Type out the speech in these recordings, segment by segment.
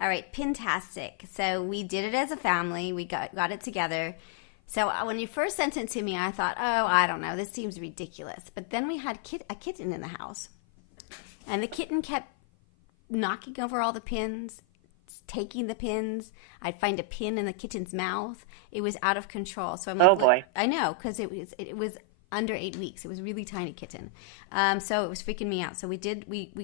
All right, Pintastic. So we did it as a family. We got it together. So when you first sent it to me, I thought, oh, I don't know, this seems ridiculous. But then we had a kitten in the house, and the kitten kept knocking over all the pins, taking the pins. I'd find a pin in the kitten's mouth. It was out of control. So I'm like, oh boy, I know, because it was under 8 weeks. It was a really tiny kitten. So it was freaking me out. So we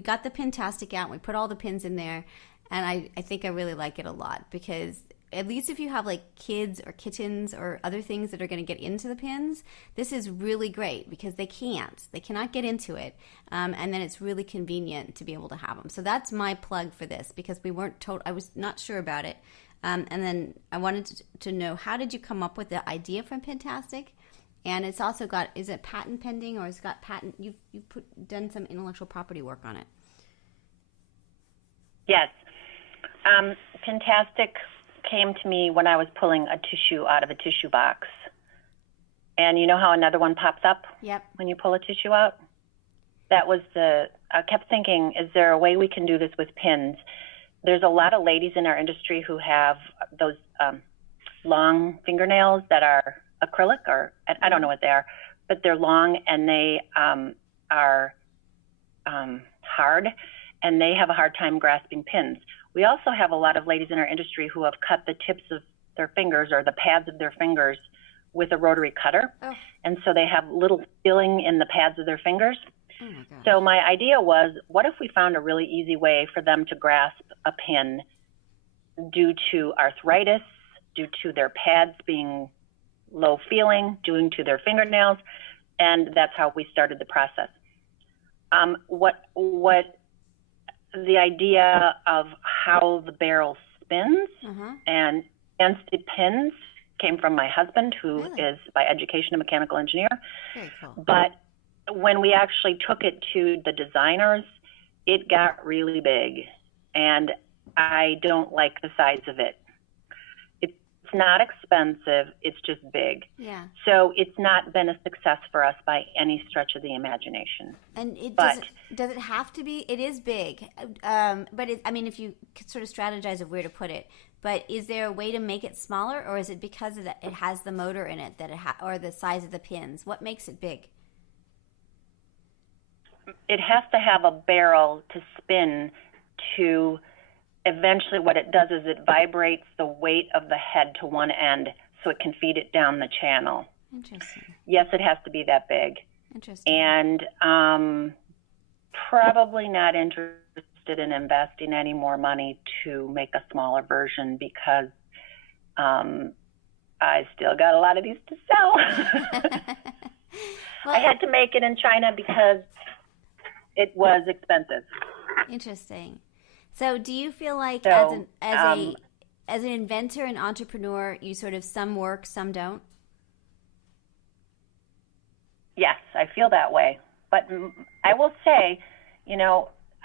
got the Pintastic out. And we put all the pins in there, and I think I really like it a lot, because at least if you have like kids or kittens or other things that are going to get into the pins, this is really great, because they cannot get into it. And then it's really convenient to be able to have them. So that's my plug for this, because I was not sure about it. And then I wanted to know, how did you come up with the idea from Pintastic? And it's also is it patent pending, or it's got patent, you've done some intellectual property work on it? Yes. Pintastic came to me when I was pulling a tissue out of a tissue box. And you know how another one pops up? Yep. When you pull a tissue out? I kept thinking, is there a way we can do this with pins? There's a lot of ladies in our industry who have those long fingernails that are acrylic, or I don't know what they are, but they're long, and they are hard, and they have a hard time grasping pins. We also have a lot of ladies in our industry who have cut the tips of their fingers, or the pads of their fingers, with a rotary cutter. Oh. And so they have little filling in the pads of their fingers. Oh my gosh. So my idea was, what if we found a really easy way for them to grasp a pin due to arthritis, due to their pads being low feeling, due to their fingernails, and that's how we started the process. What the idea of how the spins and against the pins came from my husband, who is by education a mechanical engineer. Very cool. But when we actually took it to the designers, it got really big, and I don't like the size of it. It's not expensive, it's just big. Yeah. So it's not been a success for us by any stretch of the imagination. And does it have to be? It is big, but if you could sort of strategize of where to put it. But is there a way to make it smaller, or is it because of it has the motor in it that or the size of the pins? What makes it big? It has to have a barrel to spin to. Eventually what it does is it vibrates the weight of the head to one end so it can feed it down the channel. Interesting. Yes, it has to be that big. Interesting. And probably not interested in investing any more money to make a smaller version, because I still got a lot of these to sell. Well, I had to make it in China because it was expensive. Interesting. So do you feel like as an inventor and entrepreneur, you sort of some work, some don't? Yes, I feel that way. But I will say,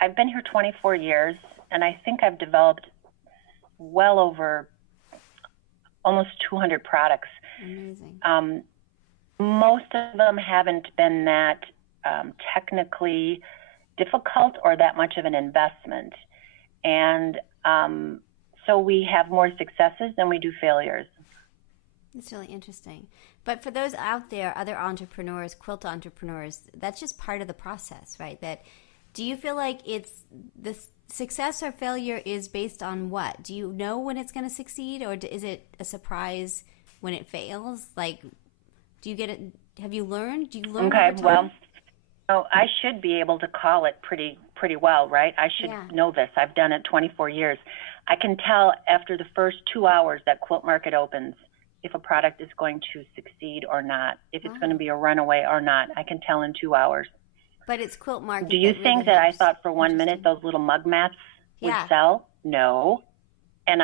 I've been here 24 years, and I think I've developed well over almost 200 products. Amazing. Most of them haven't been that technically difficult or that much of an investment. And so we have more successes than we do failures. It's really interesting. But for those out there, other entrepreneurs, quilt entrepreneurs, that's just part of the process, right? Do you feel like it's the success or failure is based on what? Do you know when it's going to succeed, or is it a surprise when it fails? Like, do you get it? Have you learned? Do you learn over time? Well, I should be able to call it pretty well, right? I should know this. I've done it 24 years. I can tell after the first 2 hours that Quilt Market opens if a product is going to succeed or not, if it's going to be a runaway or not. I can tell in 2 hours. But it's Quilt Market. Do you think that I thought for 1 minute those little mug mats would sell? No. And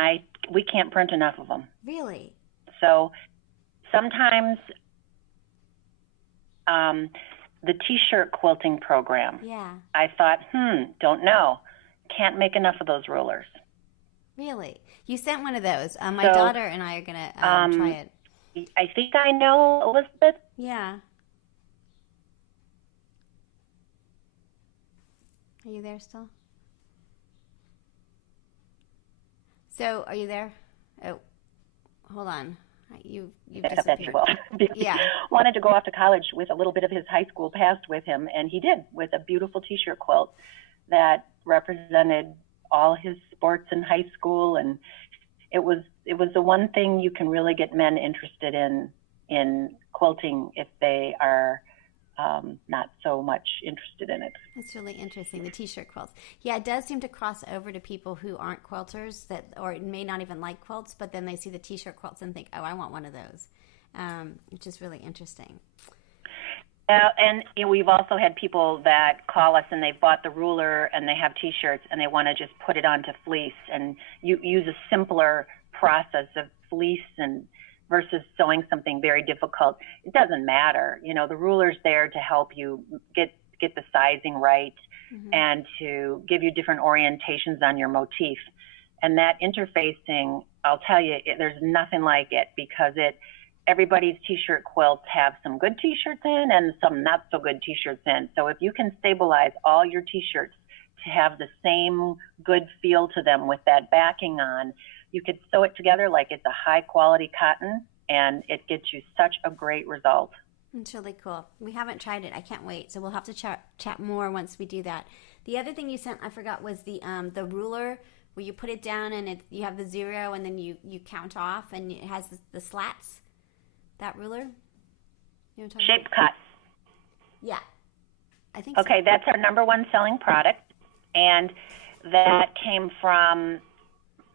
we can't print enough of them. Really? So sometimes the T-shirt quilting program. Yeah. I thought, don't know. Can't make enough of those rulers. Really? You sent one of those. My daughter and I are going to try it. I think I know, Elizabeth. Yeah. Are you there still? So are you there? Oh, hold on. You've I bet you disappeared. will. Yeah. Wanted to go off to college with a little bit of his high school past with him, and he did, with a beautiful T-shirt quilt that represented all his sports in high school, and it was the one thing you can really get men interested in quilting if they are not so much interested in it. That's really interesting, the T-shirt quilts. Yeah, it does seem to cross over to people who aren't quilters or may not even like quilts, but then they see the T-shirt quilts and think, oh, I want one of those, which is really interesting. And we've also had people that call us and they've bought the ruler and they have T-shirts and they want to just put it onto fleece and you use a simpler process of fleece and versus sewing something very difficult. It doesn't matter. The ruler's there to help you get the sizing right and to give you different orientations on your motif. And that interfacing, I'll tell you, there's nothing like it because everybody's T-shirt quilts have some good T-shirts in and some not so good T-shirts in. So if you can stabilize all your T-shirts to have the same good feel to them with that backing on, you could sew it together like it's a high quality cotton and it gets you such a great result. It's really cool. We haven't tried it. I can't wait. So we'll have to chat more once we do that. The other thing you sent, I forgot, was the ruler where you put it down and you have the 0 and then you count off and it has the slats. That ruler? You know what I'm Shape cut. Yeah. I think okay, so. That's our number one selling product. And that came from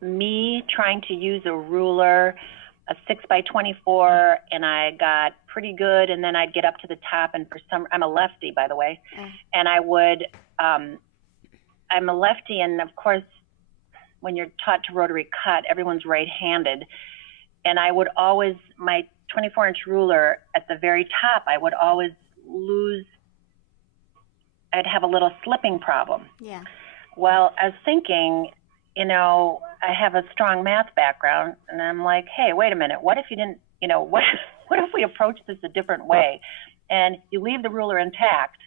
me trying to use a ruler, a 6x24, and I got pretty good. And then I'd get up to the top, and I'm a lefty, by the way, and I'm a lefty, and of course, when you're taught to rotary cut, everyone's right-handed, and I would always my 24-inch ruler at the very top, I would always lose. I'd have a little slipping problem. Yeah. Well, I was thinking, I have a strong math background, and I'm like, hey, wait a minute. What if you didn't, what if we approach this a different way? And you leave the ruler intact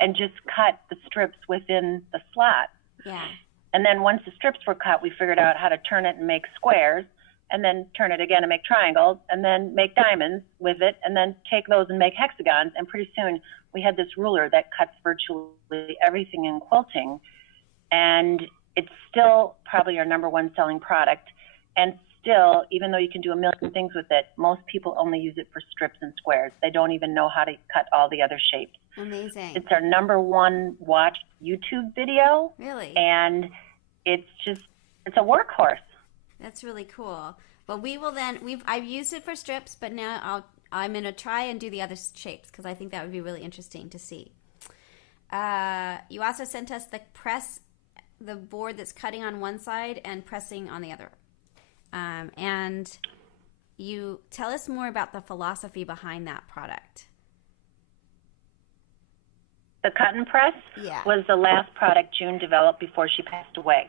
and just cut the strips within the slot. Yeah. And then once the strips were cut, we figured out how to turn it and make squares, and then turn it again and make triangles, and then make diamonds with it, and then take those and make hexagons. And pretty soon we had this ruler that cuts virtually everything in quilting. And it's still probably our number one selling product. And still, even though you can do a million things with it, most people only use it for strips and squares. They don't even know how to cut all the other shapes. Amazing. It's our number one watched YouTube video. Really? And it's a workhorse. That's really cool. Well, we will then. I've used it for strips, but now I'm gonna try and do the other shapes because I think that would be really interesting to see. You also sent us the board that's cutting on one side and pressing on the other, and you tell us more about the philosophy behind that product. The cut and press was the last product June developed before she passed away.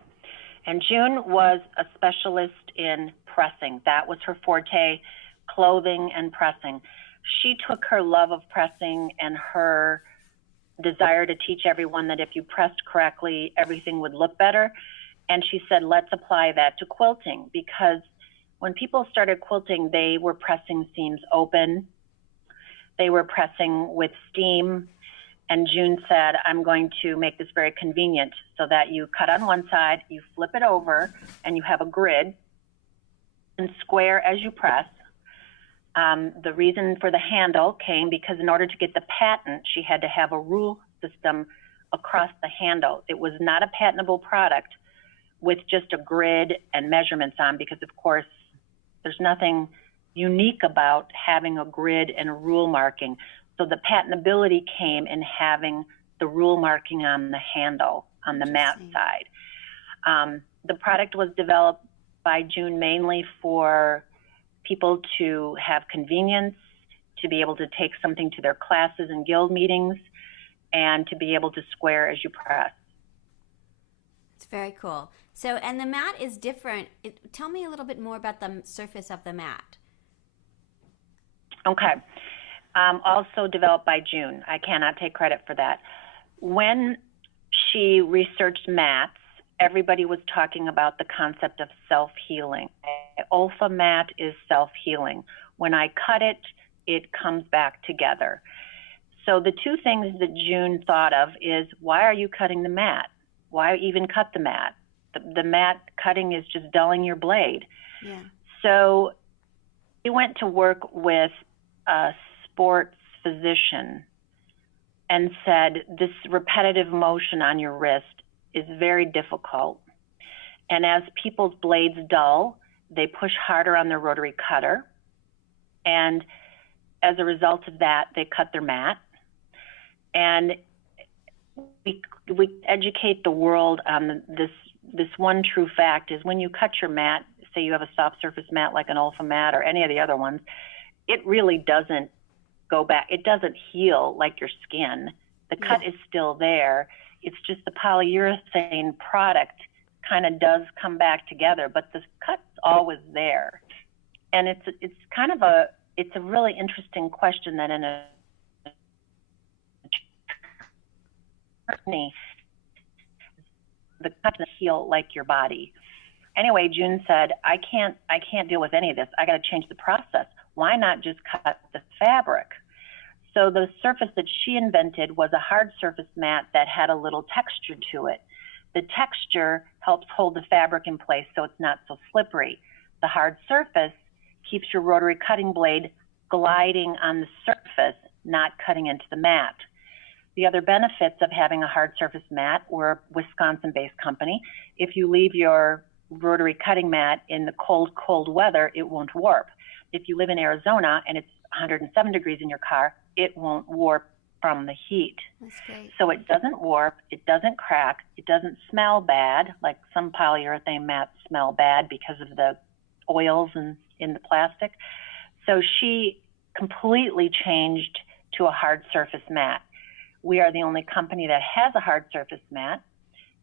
And June was a specialist in pressing. That was her forte, clothing and pressing. She took her love of pressing and her desire to teach everyone that if you pressed correctly, everything would look better. And she said, let's apply that to quilting, because when people started quilting, they were pressing seams open. They were pressing with steam. And June said, I'm going to make this very convenient so that you cut on one side, you flip it over, and you have a grid and square as you press. The reason for the handle came because in order to get the patent, she had to have a rule system across the handle. It was not a patentable product with just a grid and measurements on, because, of course, there's nothing unique about having a grid and a rule marking. So the patentability came in having the rule marking on the handle, on the mat side. The product was developed by June mainly for people to have convenience, to be able to take something to their classes and guild meetings, and to be able to square as you press. It's very cool. So, and the mat is different. Tell me a little bit more about the surface of the mat. Okay. Also developed by June. I cannot take credit for that. When she researched mats, everybody was talking about the concept of self-healing. Olfa mat is self-healing. When I cut it, it comes back together. So the two things that June thought of is, why are you cutting the mat? Why even cut the mat? The mat cutting is just dulling your blade. Yeah. So we went to work with a sports physician and said, this repetitive motion on your wrist is very difficult. And as people's blades dull, they push harder on their rotary cutter. And as a result of that, they cut their mat. And we educate the world on this one true fact is, when you cut your mat, say you have a soft surface mat like an Olfa mat or any of the other ones, it really doesn't go back. It doesn't heal like your skin. The cut is still there. It's just the polyurethane product kind of does come back together, but the cut's always there. And it's kind of a really interesting question that in a the cut doesn't heal like your body. Anyway, June said, I can't deal with any of this. I got to change the process. Why not just cut the fabric? So the surface that she invented was a hard surface mat that had a little texture to it. The texture helps hold the fabric in place so it's not so slippery. The hard surface keeps your rotary cutting blade gliding on the surface, not cutting into the mat. The other benefits of having a hard surface mat, we're a Wisconsin-based company. If you leave your rotary cutting mat in the cold, cold weather, it won't warp. If you live in Arizona and it's 107 degrees in your car, it won't warp from the heat. That's great. So it doesn't warp, it doesn't crack, it doesn't smell bad, like some polyurethane mats smell bad because of the oils in the plastic. So she completely changed to a hard surface mat. We are the only company that has a hard surface mat.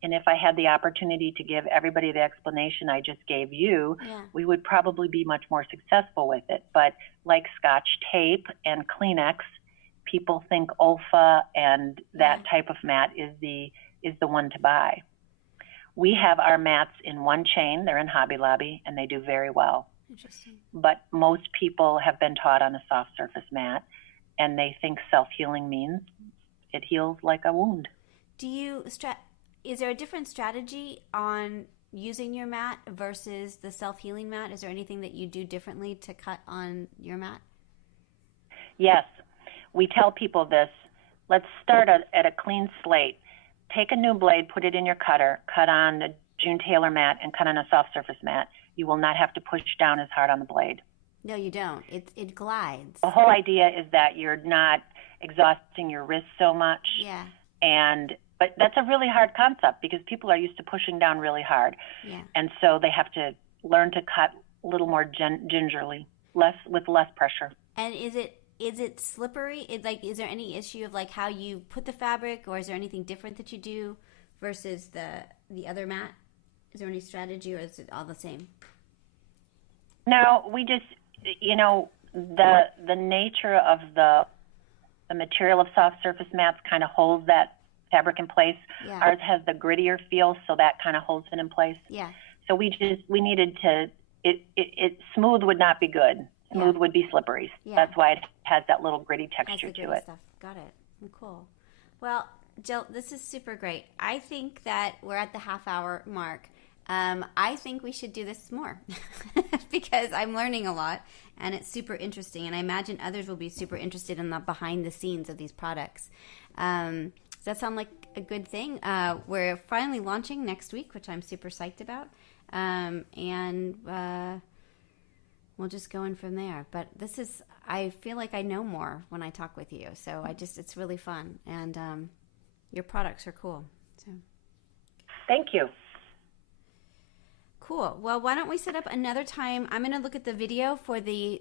And if I had the opportunity to give everybody the explanation I just gave you, we would probably be much more successful with it. But like Scotch tape and Kleenex, people think Olfa and that type of mat is the one to buy. We have our mats in one chain. They're in Hobby Lobby, and they do very well. Interesting. But most people have been taught on a soft surface mat, and they think self-healing means it heals like a wound. Is there a different strategy on using your mat versus the self-healing mat? Is there anything that you do differently to cut on your mat? Yes. We tell people this. Let's start at a clean slate. Take a new blade, put it in your cutter, cut on the June Tailor mat, and cut on a soft surface mat. You will not have to push down as hard on the blade. No, you don't. It glides. The whole idea is that you're not exhausting your wrists so much. Yeah. But that's a really hard concept because people are used to pushing down really hard. Yeah. And so they have to learn to cut a little more gingerly, with less pressure. And is it slippery? Is there any issue of like how you put the fabric, or is there anything different that you do versus the other mat? Is there any strategy, or is it all the same? No, we just, the nature of the material of soft surface mats kind of holds that fabric in place. Yeah. Ours has the grittier feel, so that kind of holds it in place. Yeah. So we needed to, smooth would not be good. Smooth would be slippery. Yeah. That's why it has that little gritty texture to it. Stuff. Got it. Cool. Well, Jill, this is super great. I think that we're at the half-hour mark. I think we should do this more because I'm learning a lot and it's super interesting. And I imagine others will be super interested in the behind the scenes of these products. Does that sound like a good thing? We're finally launching next week, which I'm super psyched about. And we'll just go in from there. But I feel like I know more when I talk with you. So it's really fun. And your products are cool. So thank you. Cool. Well, why don't we set up another time? I'm going to look at the video for the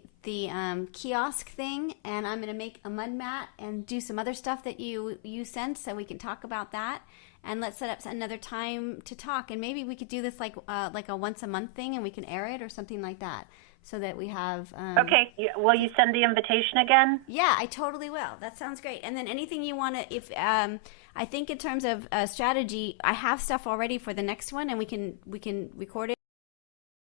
kiosk thing, and I'm going to make a mud mat and do some other stuff that you sent, so we can talk about that. and let's set up another time to talk. And maybe we could do this like a once a month thing, and we can air it or something like that, so that we have. Okay. Will you send the invitation again? Yeah, I totally will. That sounds great. And then anything you want to, if I think in terms of strategy, I have stuff already for the next one, and we can record it.